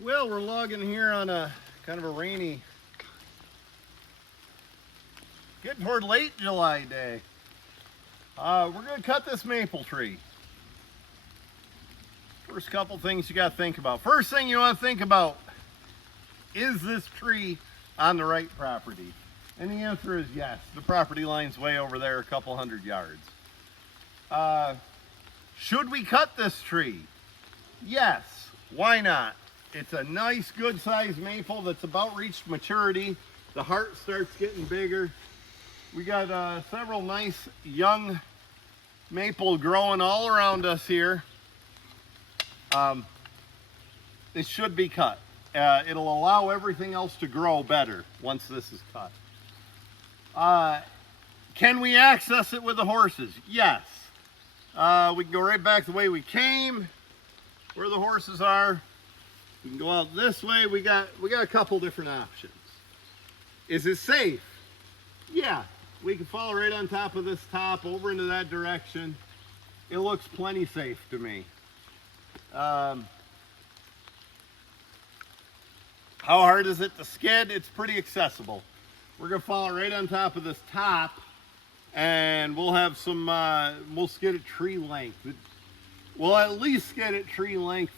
Well, we're logging here on a kind of a rainy, getting toward late July day. We're going to cut this maple tree. First couple things you got to think about. First thing you want to think about, is this tree on the right property? And the answer is yes. The property line's way over there, a couple hundred yards. Should we cut this tree? Yes. Why not? It's a nice, good-sized maple that's about reached maturity. The heart starts getting bigger. We got several nice young maple growing all around us here. It should be cut. It'll allow everything else to grow better once this is cut. Can we access it with the horses? Yes. We can go right back the way we came, where the horses are. We can go out this way. We got a couple different options. Is it safe? Yeah. We can fall right on top of this top over into that direction. It looks plenty safe to me. How hard is it to skid? It's pretty accessible. We're going to fall right on top of this top, and we'll have some, we'll skid at tree length. We'll at least skid at tree length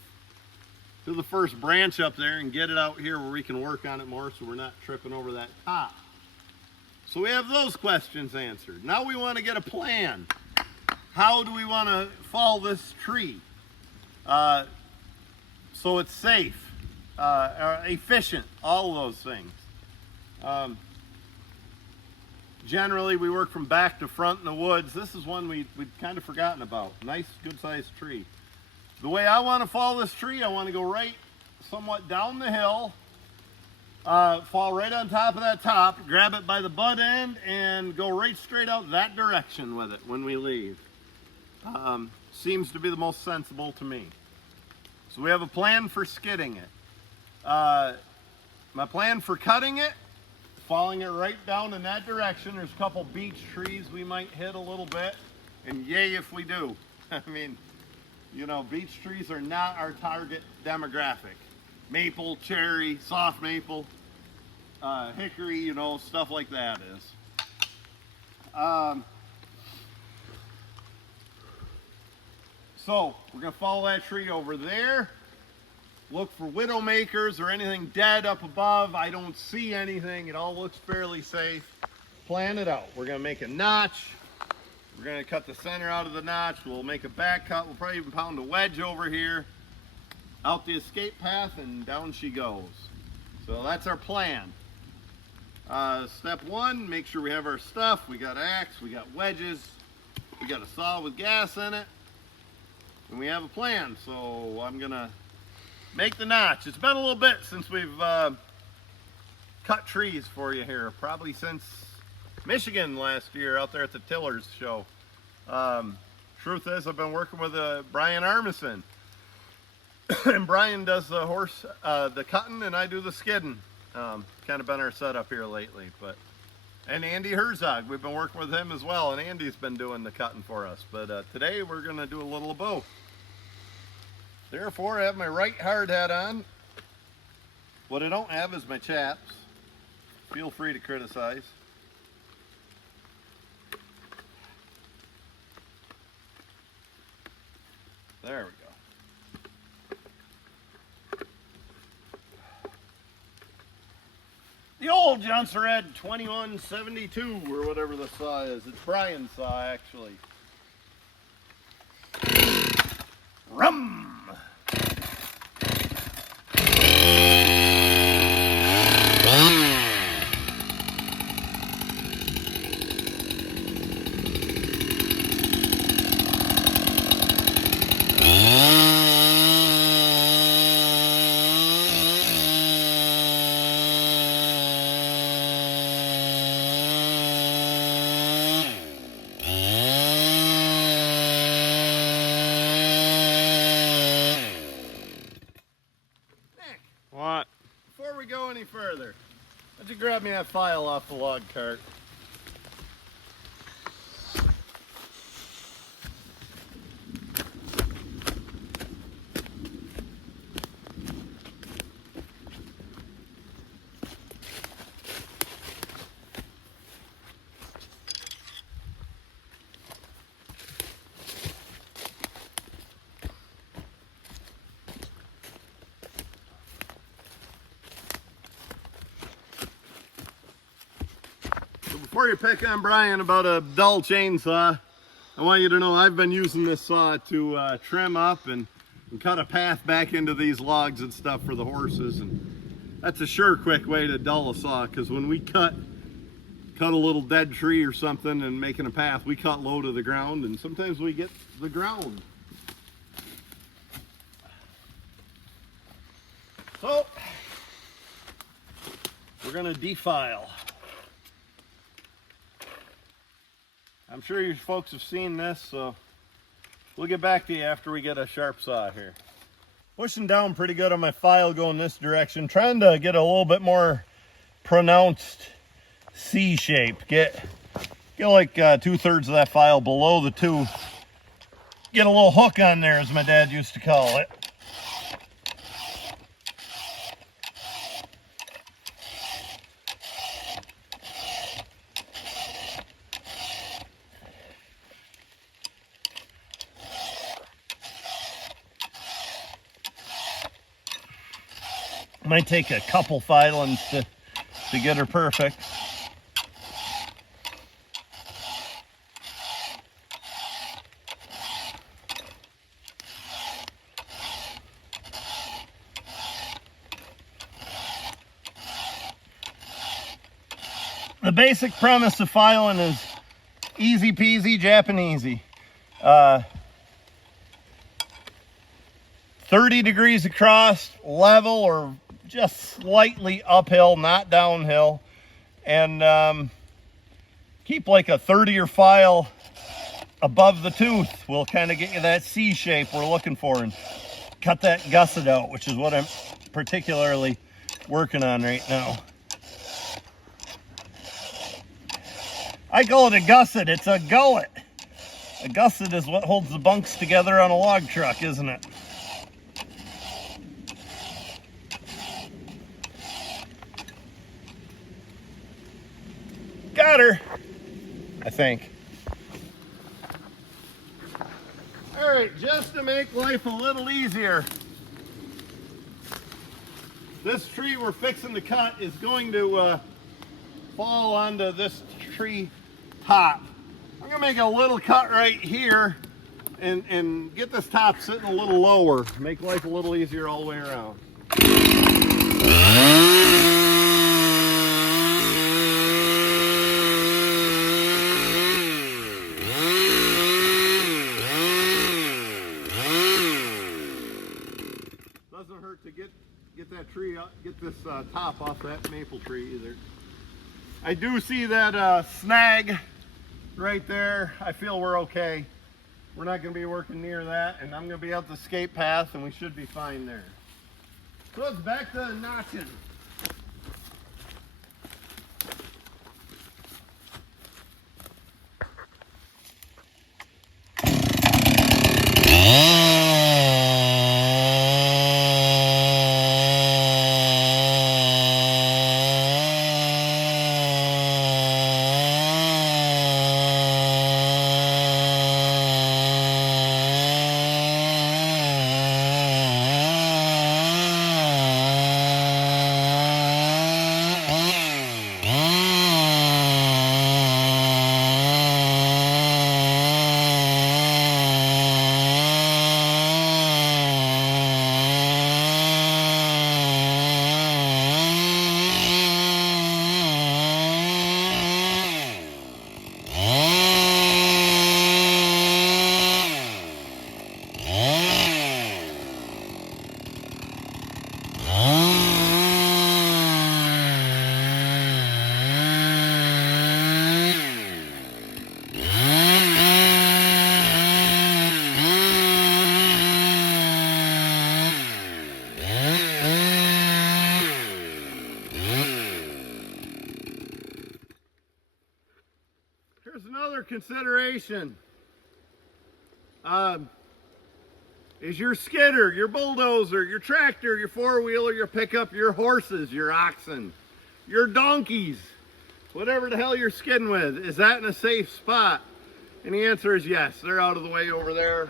to the first branch up there and get it out here where we can work on it more so we're not tripping over that top. So we have those questions answered. Now we want to get a plan. How do we want to fall this tree so it's safe, efficient, all of those things. Generally, we work from back to front in the woods. This is one we'd kind of forgotten about. Nice, good-sized tree. The way I want to fall this tree, I want to go right somewhat down the hill, fall right on top of that top, grab it by the butt end, and go right straight out that direction with it when we leave. Seems to be the most sensible to me. So we have a plan for skidding it. My plan for cutting it, falling it right down in that direction. There's a couple beech trees we might hit a little bit, and yay if we do. I mean, you know, beech trees are not our target demographic. Maple, cherry, soft maple, hickory, you know, stuff like that is. So we're going to follow that tree over there. Look for widowmakers or anything dead up above. I don't see anything. It all looks fairly safe. Plan it out. We're going to make a notch. We're going to cut the center out of the notch. We'll make a back cut. We'll probably even pound a wedge over here. Out the escape path, and down she goes. So that's our plan. Step one, make sure we have our stuff. We got axe, we got wedges, we got a saw with gas in it, and we have a plan. So I'm going to make the notch. It's been a little bit since we've cut trees for you here, probably since Michigan last year out there at the Tillers show. Truth is, I've been working with Brian Armisen. And Brian does the the cutting, and I do the skidding. Kind of been our setup here lately. And Andy Herzog, we've been working with him as well, and Andy's been doing the cutting for us. But today we're going to do a little of both. Therefore, I have my right hard hat on. What I don't have is my chaps. Feel free to criticize. There we go. The old Johnson Red 2172 or whatever the saw is. It's Brian's saw, actually. Rum! What? Before we go any further, why don't you grab me that file off the log cart? before you pick on Brian about a dull chainsaw, I want you to know I've been using this saw to trim up and cut a path back into these logs and stuff for the horses, and that's a sure quick way to dull a saw, because when we cut a little dead tree or something and making a path, we cut low to the ground, and sometimes we get the ground. So we're going to defile. I'm sure you folks have seen this, so we'll get back to you after we get a sharp saw here. Pushing down pretty good on my file going this direction, trying to get a little bit more pronounced C shape. Get like 2/3 of that file below the tooth. Get a little hook on there, as my dad used to call it. Might take a couple filings to get her perfect. The basic premise of filing is easy peasy Japanesey. 30 degrees across, level or just slightly uphill, not downhill, and keep like a 30er file above the tooth. Will kind of get you that C shape we're looking for, and cut that gusset out, which is what I'm particularly working on right now. I call it a gusset, it's a gullet. A gusset is what holds the bunks together on a log truck, isn't it? Got her, I think. All right, just to make life a little easier, this tree we're fixing to cut is going to fall onto this tree top. I'm gonna make a little cut right here and get this top sitting a little lower, make life a little easier all the way around. Doesn't hurt to get that tree up, get this top off that maple tree either. I do see that snag right there. I feel we're okay. We're not going to be working near that, and I'm going to be out the escape path, and we should be fine there. So it's back to notching. Here's another consideration. Is your skidder, your bulldozer, your tractor, your four-wheeler, your pickup, your horses, your oxen, your donkeys, whatever the hell you're skidding with, is that in a safe spot? And the answer is yes. They're out of the way over there.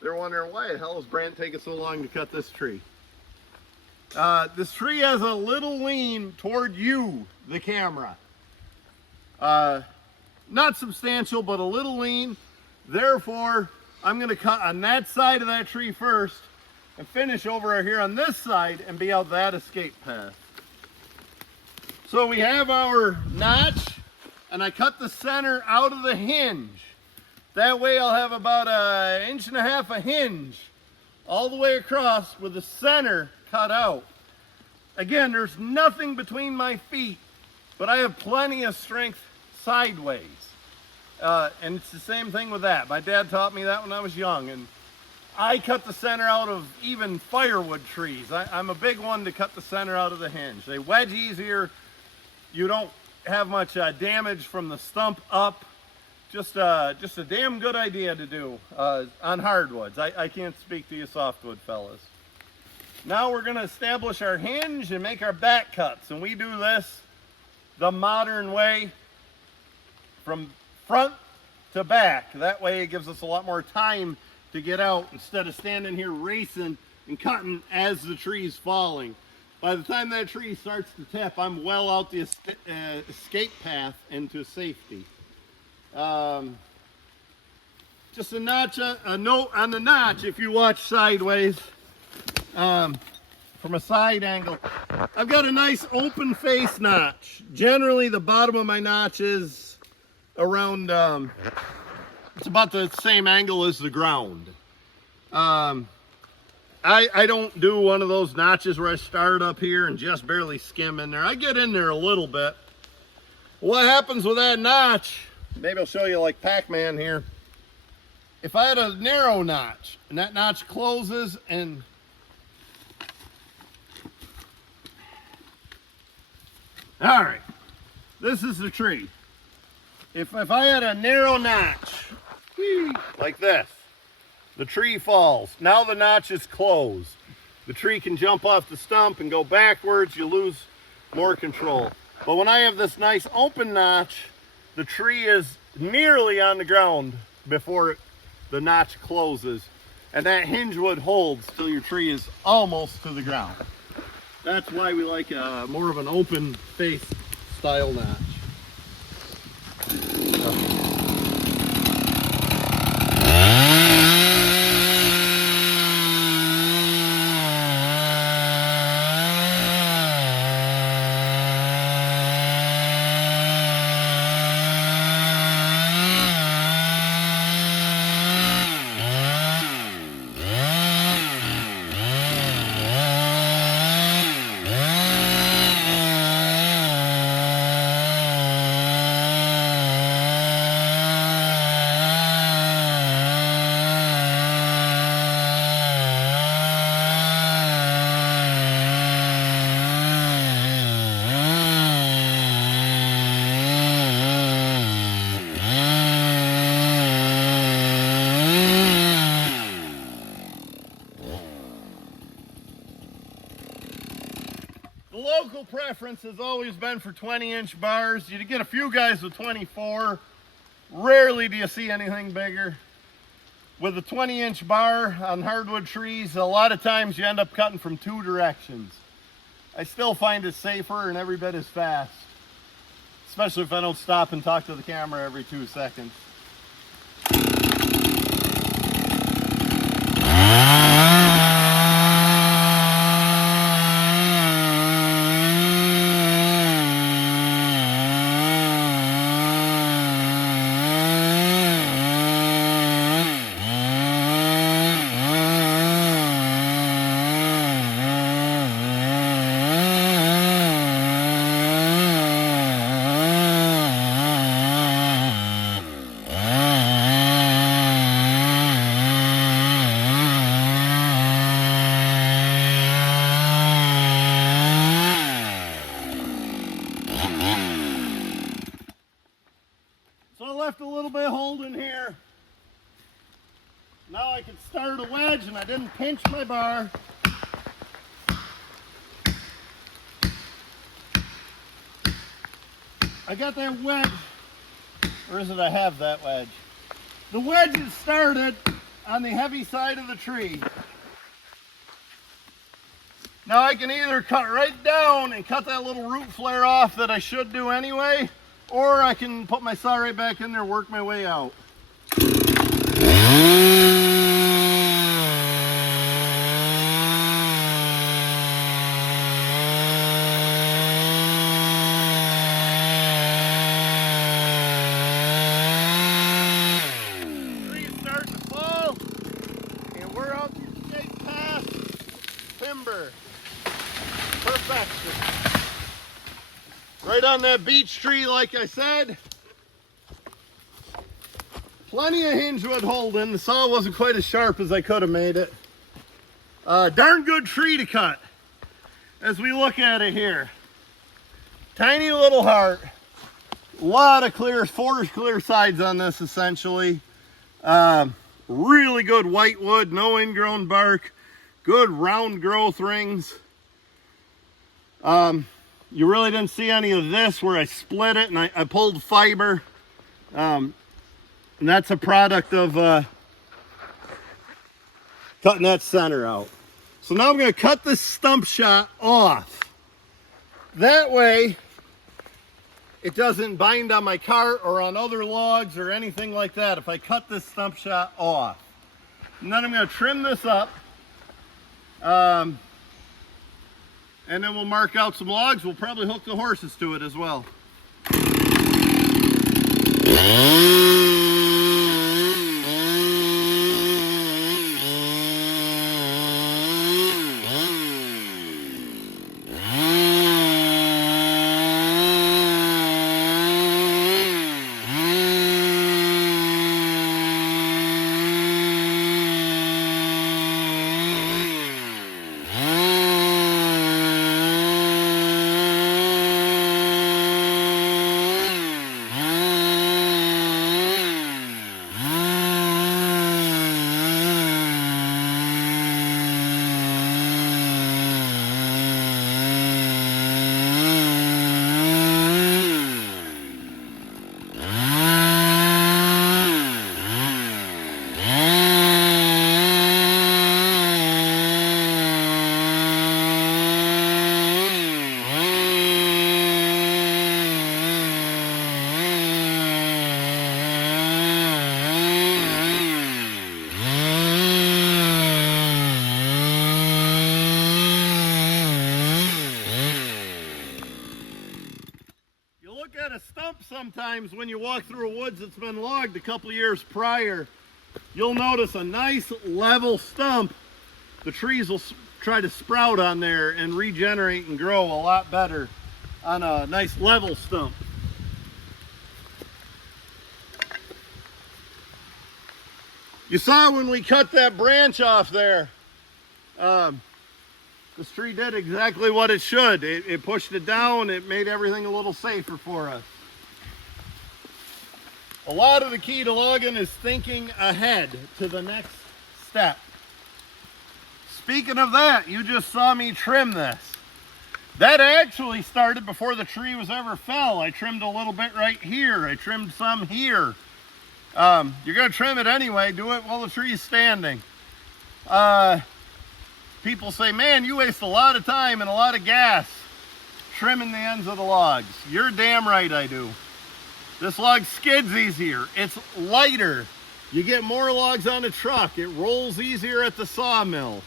They're wondering, why the hell is Brant taking so long to cut this tree? This tree has a little lean toward you, the camera. Not substantial, but a little lean. Therefore, I'm going to cut on that side of that tree first and finish over here on this side and be out that escape path. So we have our notch, and I cut the center out of the hinge. That way I'll have about 1.5 inches of hinge all the way across with the center cut out. Again, there's nothing between my feet, but I have plenty of strength sideways. And it's the same thing with that. My dad taught me that when I was young, and I cut the center out of even firewood trees. I'm a big one to cut the center out of the hinge. They wedge easier. You don't have much damage from the stump up. Just a damn good idea to do on hardwoods. I can't speak to you softwood fellas. Now we're going to establish our hinge and make our back cuts. And we do this the modern way, from front to back. That way it gives us a lot more time to get out instead of standing here racing and cutting as the tree's falling. By the time that tree starts to tip, I'm well out the escape path into safety. Just a notch, a note on the notch. If you watch sideways, from a side angle, I've got a nice open face notch. Generally, the bottom of my notch is around, it's about the same angle as the ground. I don't do one of those notches where I start up here and just barely skim in there. I get in there a little bit. What happens with that notch, maybe I'll show you like Pac-Man here. If I had a narrow notch and that notch closes and all right, this is the tree. If I had a narrow notch, like this, the tree falls. Now the notch is closed. The tree can jump off the stump and go backwards. You lose more control. But when I have this nice open notch, the tree is nearly on the ground before the notch closes. And that hinge wood holds till your tree is almost to the ground. That's why we like more of an open face style notch. The local preference has always been for 20-inch bars. You get a few guys with 24. Rarely do you see anything bigger. With a 20-inch bar on hardwood trees, a lot of times you end up cutting from 2 directions. I still find it safer and every bit as fast, especially if I don't stop and talk to the camera every 2 seconds. So I left a little bit holding here. Now I can start a wedge and I didn't pinch my bar. I got that wedge, or is it I have that wedge? The wedge is started on the heavy side of the tree. Now I can either cut right down and cut that little root flare off that I should do anyway, or I can put my saw right back in there, work my way out. Trees start to fall, and we're out to skate past timber. Perfection. Right on that beech tree, like I said. Plenty of hinge wood holding. The saw wasn't quite as sharp as I could have made it. Darn good tree to cut as we look at it here. Tiny little heart. A lot of clear, 4 clear sides on this essentially. Really good white wood, no ingrown bark. Good round growth rings. You really didn't see any of this where I split it and I pulled fiber. And that's a product of cutting that center out. So now I'm going to cut this stump shot off. That way it doesn't bind on my cart or on other logs or anything like that if I cut this stump shot off. And then I'm going to trim this up. And then we'll mark out some logs. We'll probably hook the horses to it as well. Sometimes when you walk through a woods that's been logged a couple years prior, you'll notice a nice level stump. The trees will try to sprout on there and regenerate and grow a lot better on a nice level stump. You saw when we cut that branch off there, this tree did exactly what it should. It pushed it down. It made everything a little safer for us. A lot of the key to logging is thinking ahead to the next step. Speaking of that, you just saw me trim this. That actually started before the tree was ever fell. I trimmed a little bit right here. I trimmed some here. You're going to trim it anyway. Do it while the tree is standing. People say, man, you waste a lot of time and a lot of gas trimming the ends of the logs. You're damn right I do. This log skids easier. It's lighter. You get more logs on the truck. It rolls easier at the sawmill.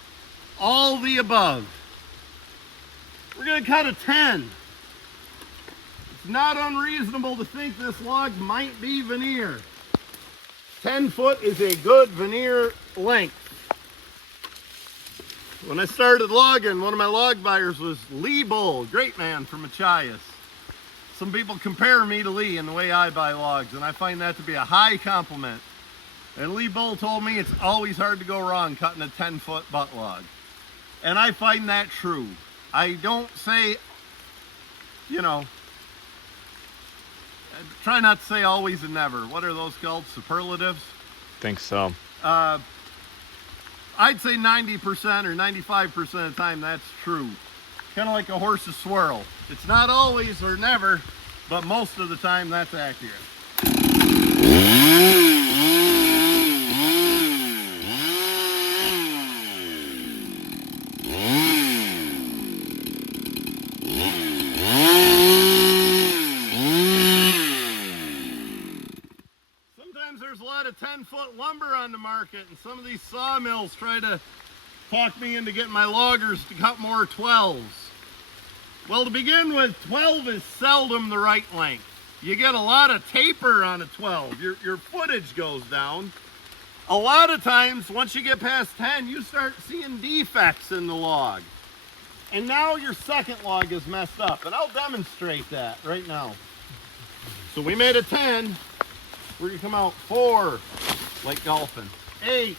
All the above. We're going to cut a 10. It's not unreasonable to think this log might be veneer. 10 foot is a good veneer length. When I started logging, one of my log buyers was Lee Bull, great man from Machias. Some people compare me to Lee in the way I buy logs, and I find that to be a high compliment. And Lee Bull told me it's always hard to go wrong cutting a 10-foot butt log. And I find that true. I don't say, you know, I try not to say always and never. What are those called? Superlatives? Think so. I'd say 90% or 95% of the time that's true. Kind of like a horse's swirl. It's not always or never, but most of the time that's accurate. 10-foot lumber on the market, and some of these sawmills try to talk me into getting my loggers to cut more 12s. Well, to begin with, 12 is seldom the right length. You get a lot of taper on a 12. Your footage goes down. A lot of times, once you get past 10, you start seeing defects in the log. And now your second log is messed up, and I'll demonstrate that right now. So we made a 10. We're gonna come out 4, like golfing. 8.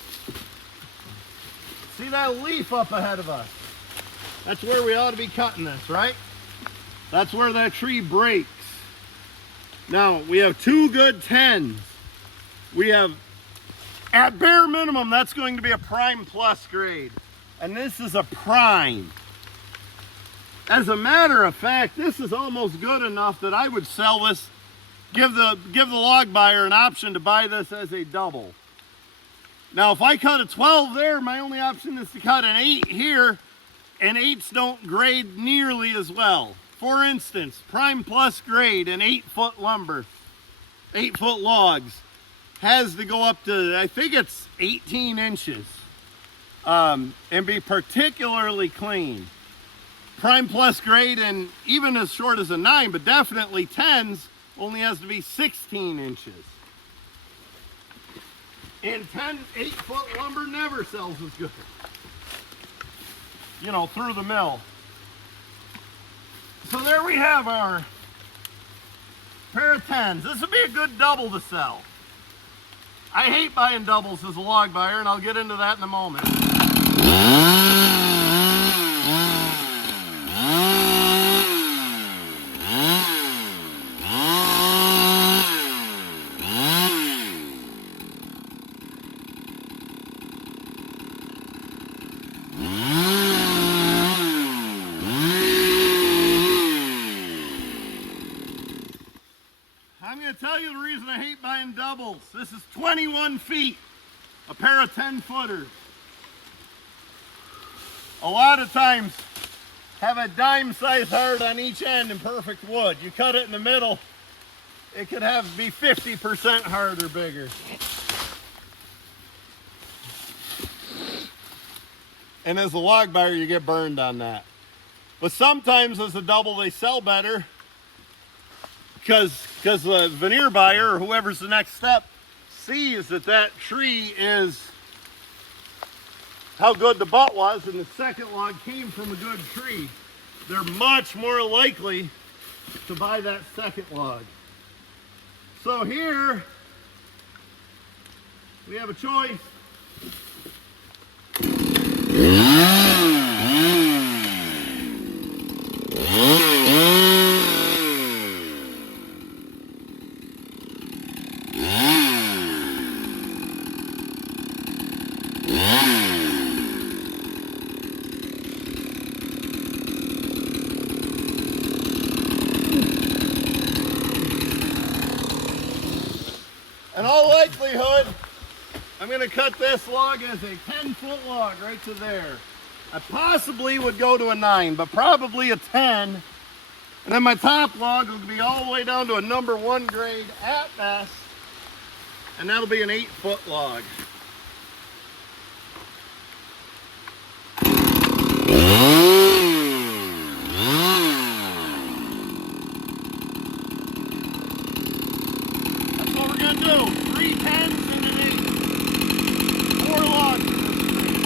See that leaf up ahead of us? That's where we ought to be cutting this, right? That's where that tree breaks. Now, we have 2 good 10s. We have, at bare minimum, that's going to be a prime plus grade. And this is a prime. As a matter of fact, this is almost good enough that I would sell this, give the log buyer an option to buy this as a double. Now, if I cut a 12 there, my only option is to cut an 8 here, and 8s don't grade nearly as well. For instance, prime plus grade in 8-foot lumber, 8-foot logs, has to go up to, I think it's 18 inches, and be particularly clean. Prime plus grade, and even as short as a 9, but definitely 10s, only has to be 16 inches. And 8-foot lumber never sells as good, you know, through the mill. So there we have our pair of 10s. This would be a good double to sell. I hate buying doubles as a log buyer, and I'll get into that in a moment. I'm going to tell you the reason I hate buying doubles. This is 21 feet, a pair of 10-footers. A lot of times have a dime-sized heart on each end in perfect wood. You cut it in the middle, it could be 50% hard or bigger. And as a log buyer, you get burned on that. But sometimes as a double, they sell better because the veneer buyer or whoever's the next step sees that that tree is how good the butt was and the second log came from a good tree. They're much more likely to buy that second log. So here we have a choice. In all likelihood, I'm going to cut this log as a 10-foot log right to there. I possibly would go to a 9, but probably a 10. And then my top log will be all the way down to a number 1 grade at best. And that'll be an 8-foot log. That's what we're going to do. 3 10s and an 8. 4 logs in this tree.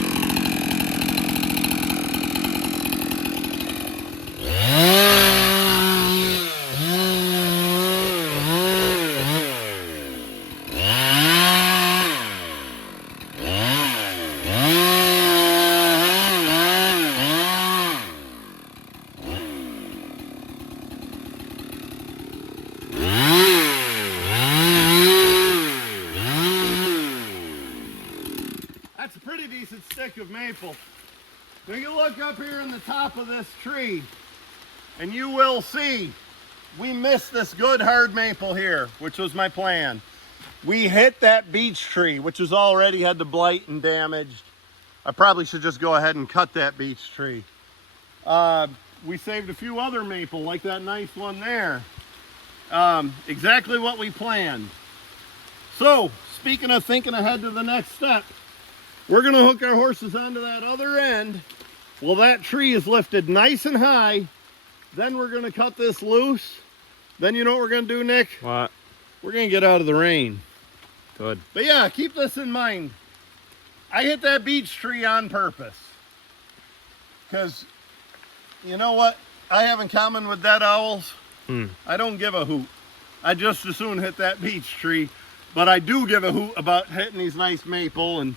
That's a pretty decent stick of maple. Now you look up here in the top of this tree and you will see we missed this good hard maple here, which was my plan. We hit that beech tree, which was already had the blight and damaged. I probably should just go ahead and cut that beech tree. We saved a few other maple, like that nice one there. Exactly what we planned. So, speaking of thinking ahead to the next step, we're gonna hook our horses onto that other end. Well, that tree is lifted nice and high. Then we're gonna cut this loose. Then you know what we're gonna do, Nick? What? We're gonna get out of the rain. Good. But yeah, keep this in mind. I hit that beech tree on purpose. Because, you know what I have in common with dead owls? I don't give a hoot. I just as soon hit that beech tree. But I do give a hoot about hitting these nice maple and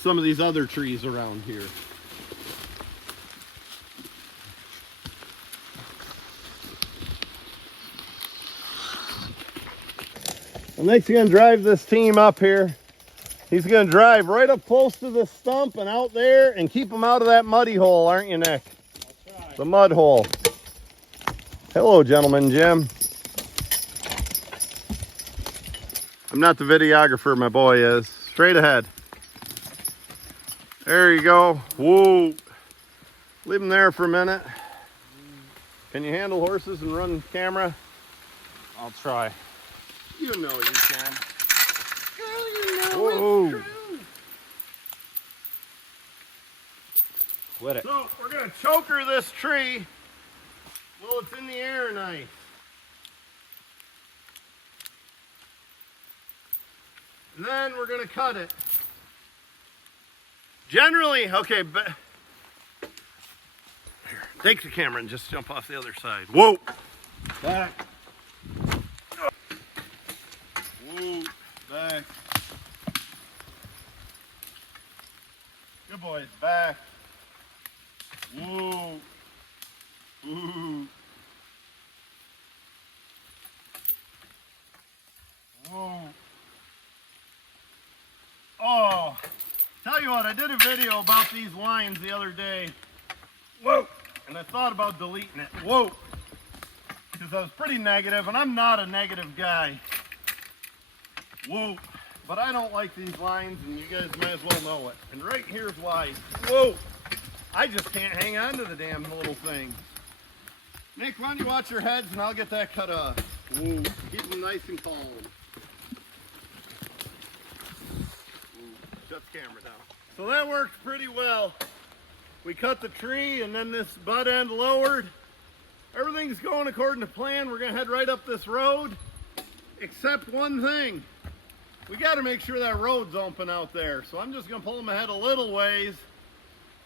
some of these other trees around here. Well, Nick's gonna drive this team up here. He's gonna drive right up close to the stump and out there and keep them out of that muddy hole, aren't you, Nick? I'll try. The mud hole. Hello, gentleman Jim. I'm not the videographer, my boy is. Straight ahead. There you go. Whoa. Leave him there for a minute. Can you handle horses and run camera? I'll try. You know you can. Girl, you know Whoa. it's true. Quit it. So we're gonna choker this tree while it's in the air nice. And then we're gonna cut it. Generally, okay, but here, take the camera and just jump off the other side. Whoa! Back. Whoa, back. Good boys, back. Whoa. Ooh. Whoa. Oh, tell you what, I did a video about these lines the other day. Whoa. And I thought about deleting it. Whoa. Because I was pretty negative, and I'm not a negative guy. Whoa. But I don't like these lines, and you guys might as well know it. And right here's why. Whoa. I just can't hang on to the damn little thing. Nick, why don't you watch your heads, and I'll get that cut off. Whoa. Keep them nice and calm. Shut the camera down. So that worked pretty well. We cut the tree and then this butt end lowered. Everything's going according to plan. We're gonna head right up this road, except one thing. We gotta make sure that road's open out there. So I'm just gonna pull them ahead a little ways,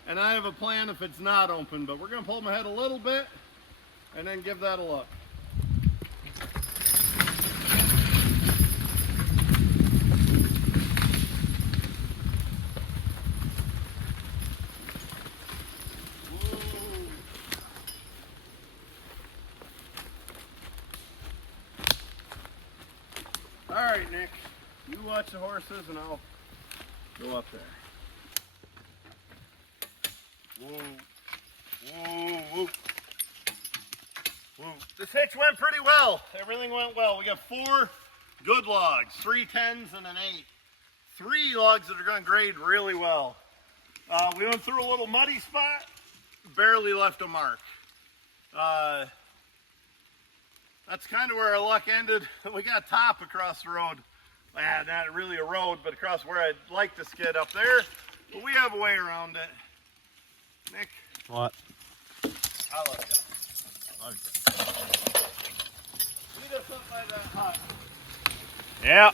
and I have a plan if it's not open, but we're gonna pull them ahead a little bit and then give that a look. All right, Nick, you watch the horses and I'll go up there. Whoa, whoa, whoa. Whoa. This hitch went pretty well. Everything went well. We got 4 good logs, 3 10s and an 8. 3 logs that are going to grade really well. We went through a little muddy spot, barely left a mark. That's kind of where our luck ended. We got top across the road. Not really a road, but across where I'd like to skid up there. But we have a way around it. Nick? What? I like that. You got something like that hot. Yeah.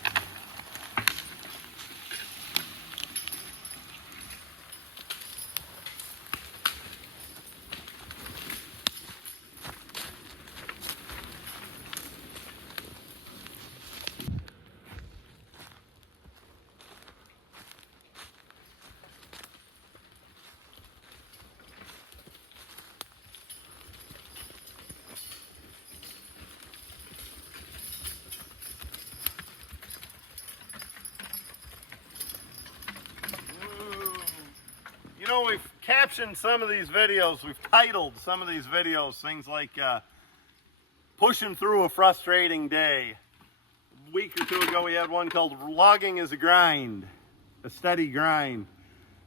You know, we've captioned some of these videos, we've titled some of these videos things like pushing through a frustrating day. A week or two ago we had one called Logging is a Grind, a Steady Grind.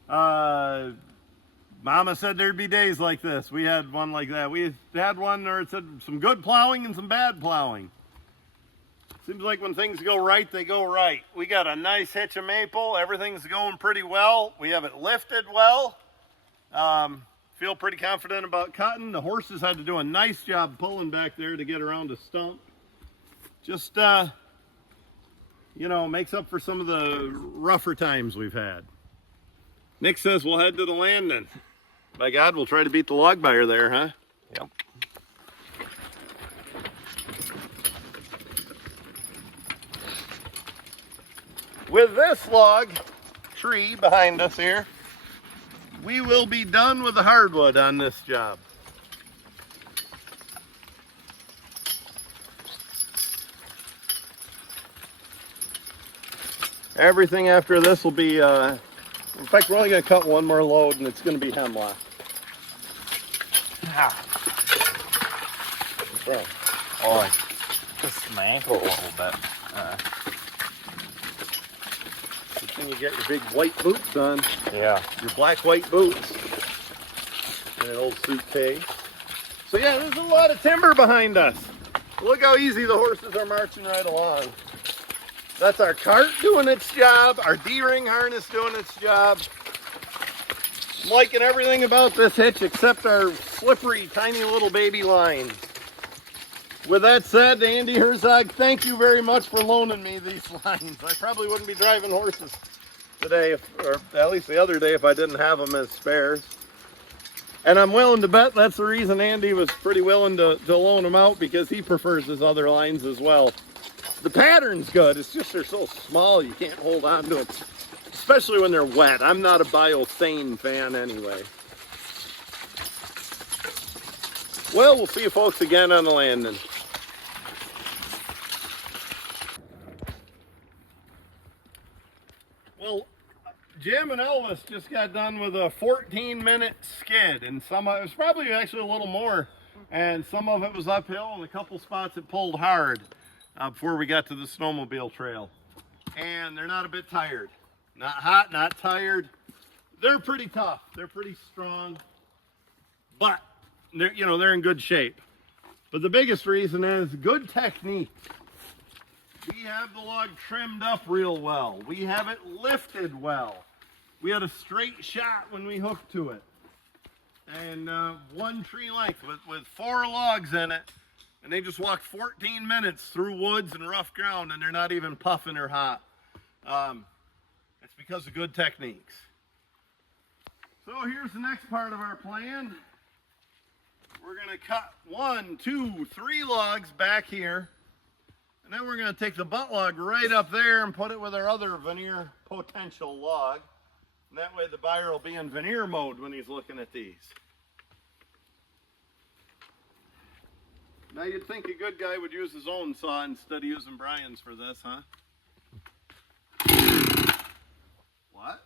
Mama said there'd be days like this. We had one like that. We had one where it said some good plowing and some bad plowing. Seems like when things go right, they go right. We got a nice hitch of maple. Everything's going pretty well. We have it lifted well. Feel pretty confident about cutting. The horses had to do a nice job pulling back there to get around the stump. Just, you know, makes up for some of the rougher times we've had. Nick says we'll head to the landing. By God, we'll try to beat the log buyer there, huh? Yep. With this log tree behind us here, we will be done with the hardwood on this job. Everything after this will be, in fact, we're only going to cut one more load and it's going to be hemlock. Ah. Yeah. Oh, just my ankle a little bit. Good thing you get your big white boots on. Yeah. Your black white boots. And an old suitcase. So yeah, there's a lot of timber behind us. Look how easy the horses are marching right along. That's our cart doing its job, our D-ring harness doing its job. I'm liking everything about this hitch except our slippery, tiny little baby line. With that said, Andy Herzog, thank you very much for loaning me these lines. I probably wouldn't be driving horses today, or at least the other day, if I didn't have them as spares. And I'm willing to bet that's the reason Andy was pretty willing to loan them out, because he prefers his other lines as well. The pattern's good, it's just they're so small you can't hold on to them, especially when they're wet. I'm not a Biothane fan anyway. Well, we'll see you folks again on the landing. Well, Jim and Elvis just got done with a 14-minute skid, and some of it was probably actually a little more, and some of it was uphill, and a couple spots it pulled hard before we got to the snowmobile trail. And they're not a bit tired. Not hot, not tired. They're pretty tough. They're pretty strong, but they're in good shape. But the biggest reason is good technique. We have the log trimmed up real well. We have it lifted well. We had a straight shot when we hooked to it. And one tree length with 4 logs in it. And they just walked 14 minutes through woods and rough ground, and they're not even puffing or hot. It's because of good techniques. So here's the next part of our plan. We're going to cut 1, 2, 3 logs back here. And then we're going to take the butt log right up there and put it with our other veneer potential log. And that way the buyer will be in veneer mode when he's looking at these. Now you'd think a good guy would use his own saw instead of using Brian's for this, huh? What?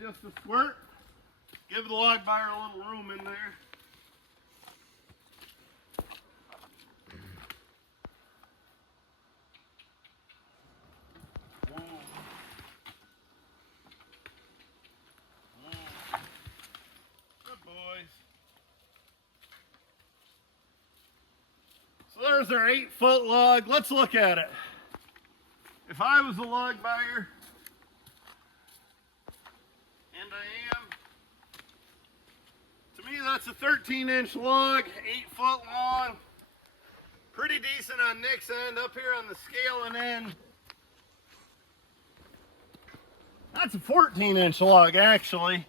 Just a squirt. Give the log buyer a little room in there. Good boys. So there's our 8-foot log. Let's look at it. If I was a log buyer, I am. To me, that's a 13-inch log, 8-foot long. Pretty decent on Nick's end. Up here on the scaling end, that's a 14-inch log, actually.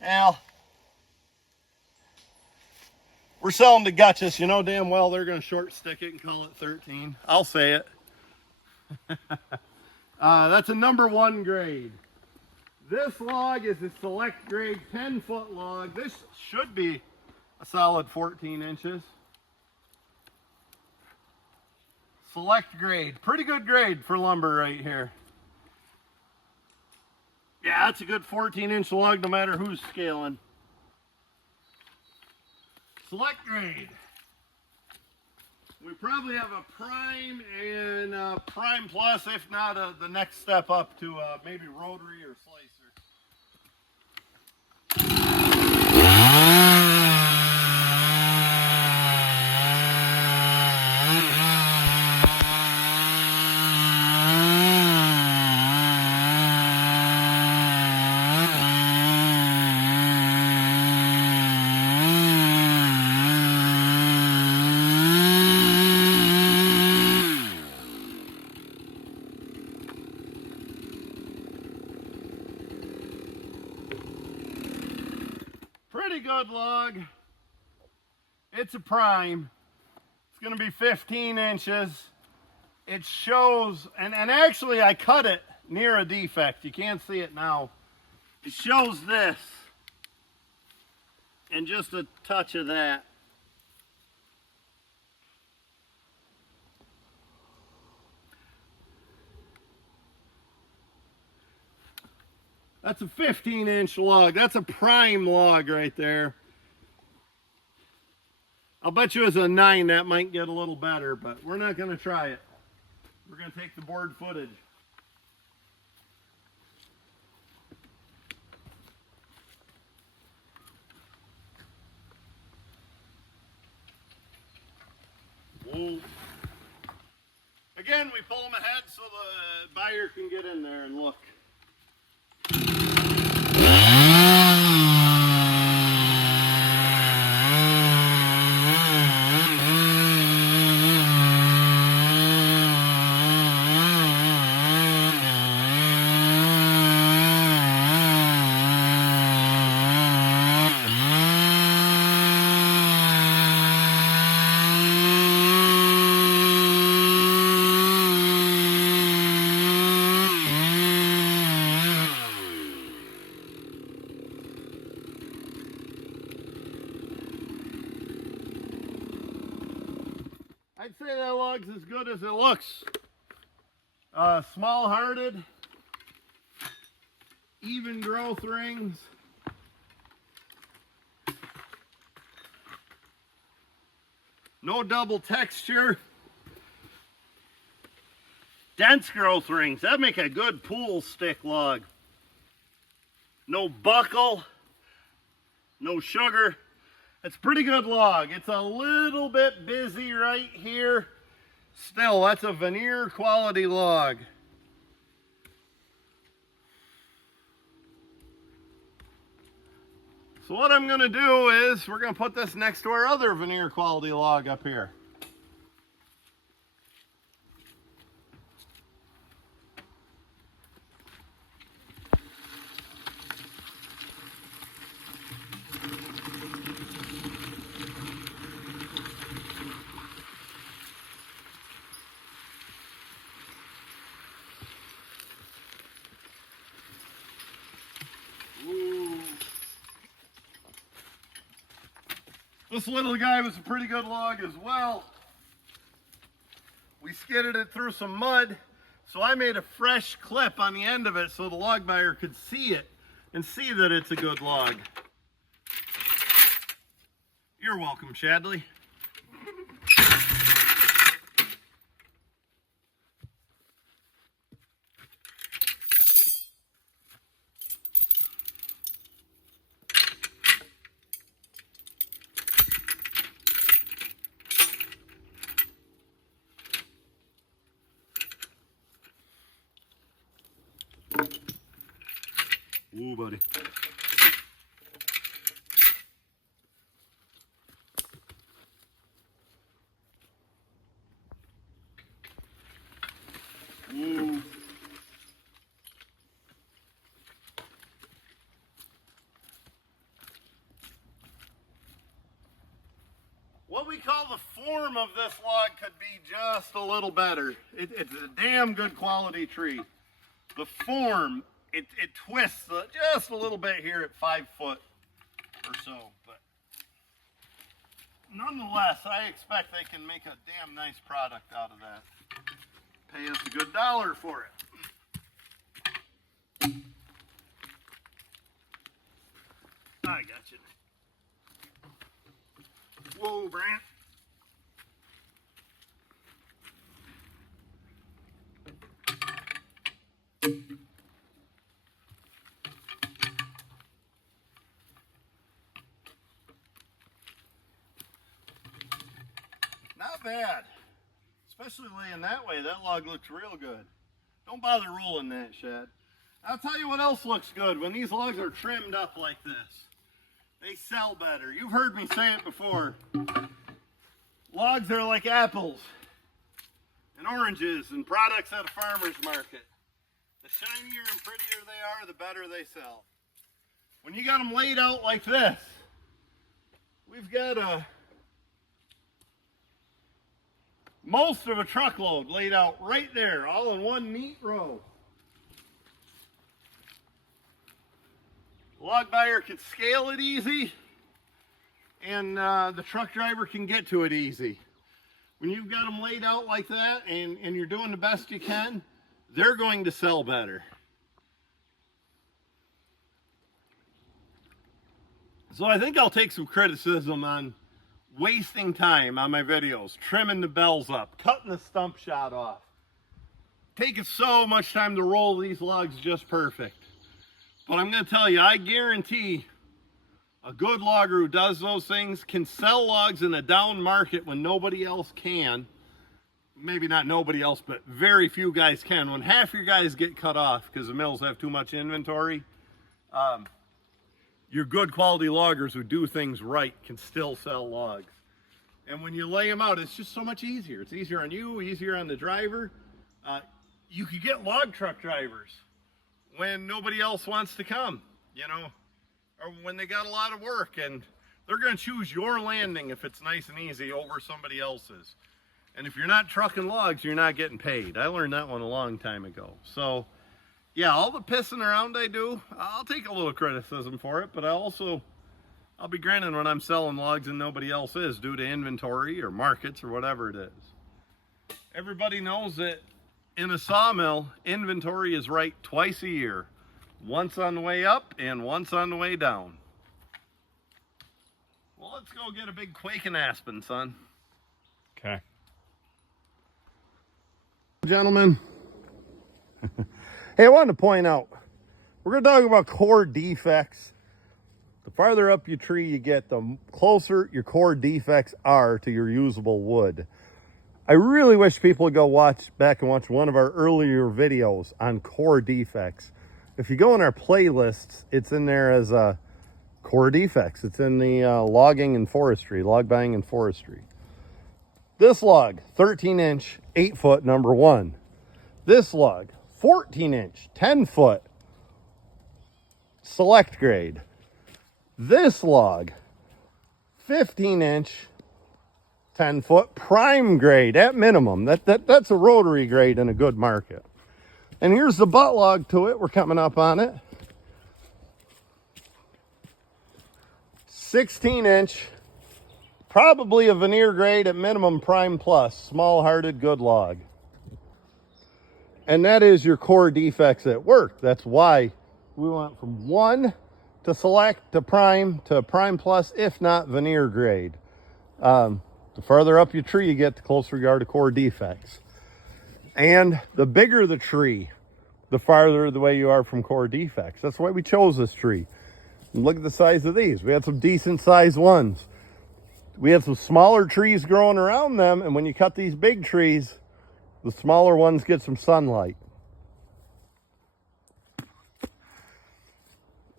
Now, we're selling to gutches. You know damn well they're going to short stick it and call it 13. I'll say it. That's a number 1 grade. This log is a select grade 10-foot log. This should be a solid 14 inches. Select grade. Pretty good grade for lumber right here. Yeah, that's a good 14-inch log no matter who's scaling. Select grade. We probably have a prime and a prime plus, if not the next step up to maybe rotary or slicer. Pretty good log. It's a prime. It's going to be 15 inches. It shows, and actually I cut it near a defect. You can't see it now. It shows this and just a touch of that. That's a 15-inch log. That's a prime log right there. I'll bet you as a 9 that might get a little better, but we're not going to try it. We're going to take the board footage. Whoa. Again, we pull them ahead so the buyer can get in there and look. I'd say that log's as good as it looks. Small-hearted, even growth rings. No double texture. Dense growth rings. That'd make a good pool stick log. No buckle. No sugar. It's a pretty good log. It's a little bit busy right here. Still, that's a veneer quality log. So what I'm going to do is we're going to put this next to our other veneer quality log up here. This little guy was a pretty good log as well. We skidded it through some mud, so I made a fresh clip on the end of it so the log buyer could see it and see that it's a good log. You're welcome, Shadley. Ooh, buddy. Ooh. What we call the form of this log could be just a little better. It's a damn good quality tree. The form it twists just a little bit here at 5 foot or so, but nonetheless, I expect they can make a damn nice product out of that. Pay us a good dollar for it. I got you. Whoa, Brant. Not bad. Especially laying that way. That log looks real good. Don't bother rolling that, Shad. I'll tell you what else looks good. When these logs are trimmed up like this, they sell better. You've heard me say it before. Logs are like apples and oranges and products at a farmer's market. The shinier and prettier they are, the better they sell. When you got them laid out like this, we've got most of a truckload laid out right there, all in one neat row. The log buyer can scale it easy, and the truck driver can get to it easy. When you've got them laid out like that and you're doing the best you can, they're going to sell better. So I think I'll take some criticism on wasting time on my videos, trimming the bells up, cutting the stump shot off, taking so much time to roll these logs just perfect. But I'm going to tell you, I guarantee a good logger who does those things can sell logs in a down market when nobody else can. Maybe not nobody else, but very few guys can. When half your guys get cut off because the mills have too much inventory, your good quality loggers who do things right can still sell logs. And when you lay them out, it's just so much easier. It's easier on you, easier on the driver. You could get log truck drivers when nobody else wants to come, you know, or when they got a lot of work, and they're going to choose your landing if it's nice and easy over somebody else's. And if you're not trucking logs, you're not getting paid. I learned that one a long time ago. So yeah, all the pissing around I do, I'll take a little criticism for it, but I'll be grinning when I'm selling logs and nobody else is due to inventory or markets or whatever it is. Everybody knows that in a sawmill, inventory is right twice a year. Once on the way up and once on the way down. Well, let's go get a big quaking aspen, son. Okay. Gentlemen, hey, I wanted to point out, we're going to talk about core defects. The farther up your tree you get, the closer your core defects are to your usable wood. I really wish people would go back and watch one of our earlier videos on core defects. If you go in our playlists, it's in there as core defects. It's in the logging and forestry, log buying and forestry. This log, 13-inch, 8-foot, number 1. This log, 14-inch, 10-foot, select grade. This log, 15-inch, 10-foot, prime grade at minimum. That's a rotary grade in a good market. And here's the butt log to it. We're coming up on it. 16-inch, probably a veneer grade at minimum, prime plus, small-hearted, good log. And that is your core defects at work. That's why we went from 1 to select to prime plus, if not veneer grade. The farther up your tree you get, the closer you are to core defects. And the bigger the tree, the farther away you are from core defects. That's why we chose this tree. And look at the size of these. We had some decent sized ones. We had some smaller trees growing around them, and when you cut these big trees, the smaller ones get some sunlight.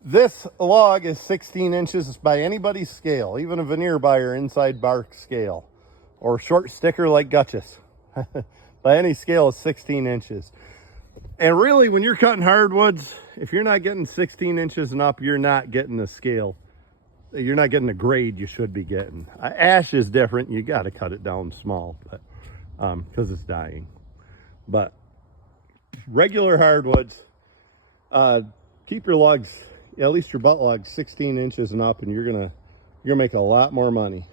This log is 16 inches by anybody's scale, even a veneer buyer inside bark scale, or short sticker like Gutchess. By any scale, is 16 inches. And really, when you're cutting hardwoods, if you're not getting 16 inches and up, you're not getting the scale. You're not getting the grade you should be getting. Ash is different. You got to cut it down small, but because it's dying. But regular hardwoods, Keep your lugs, at least your butt lugs, 16 inches and up, and you're gonna make a lot more money.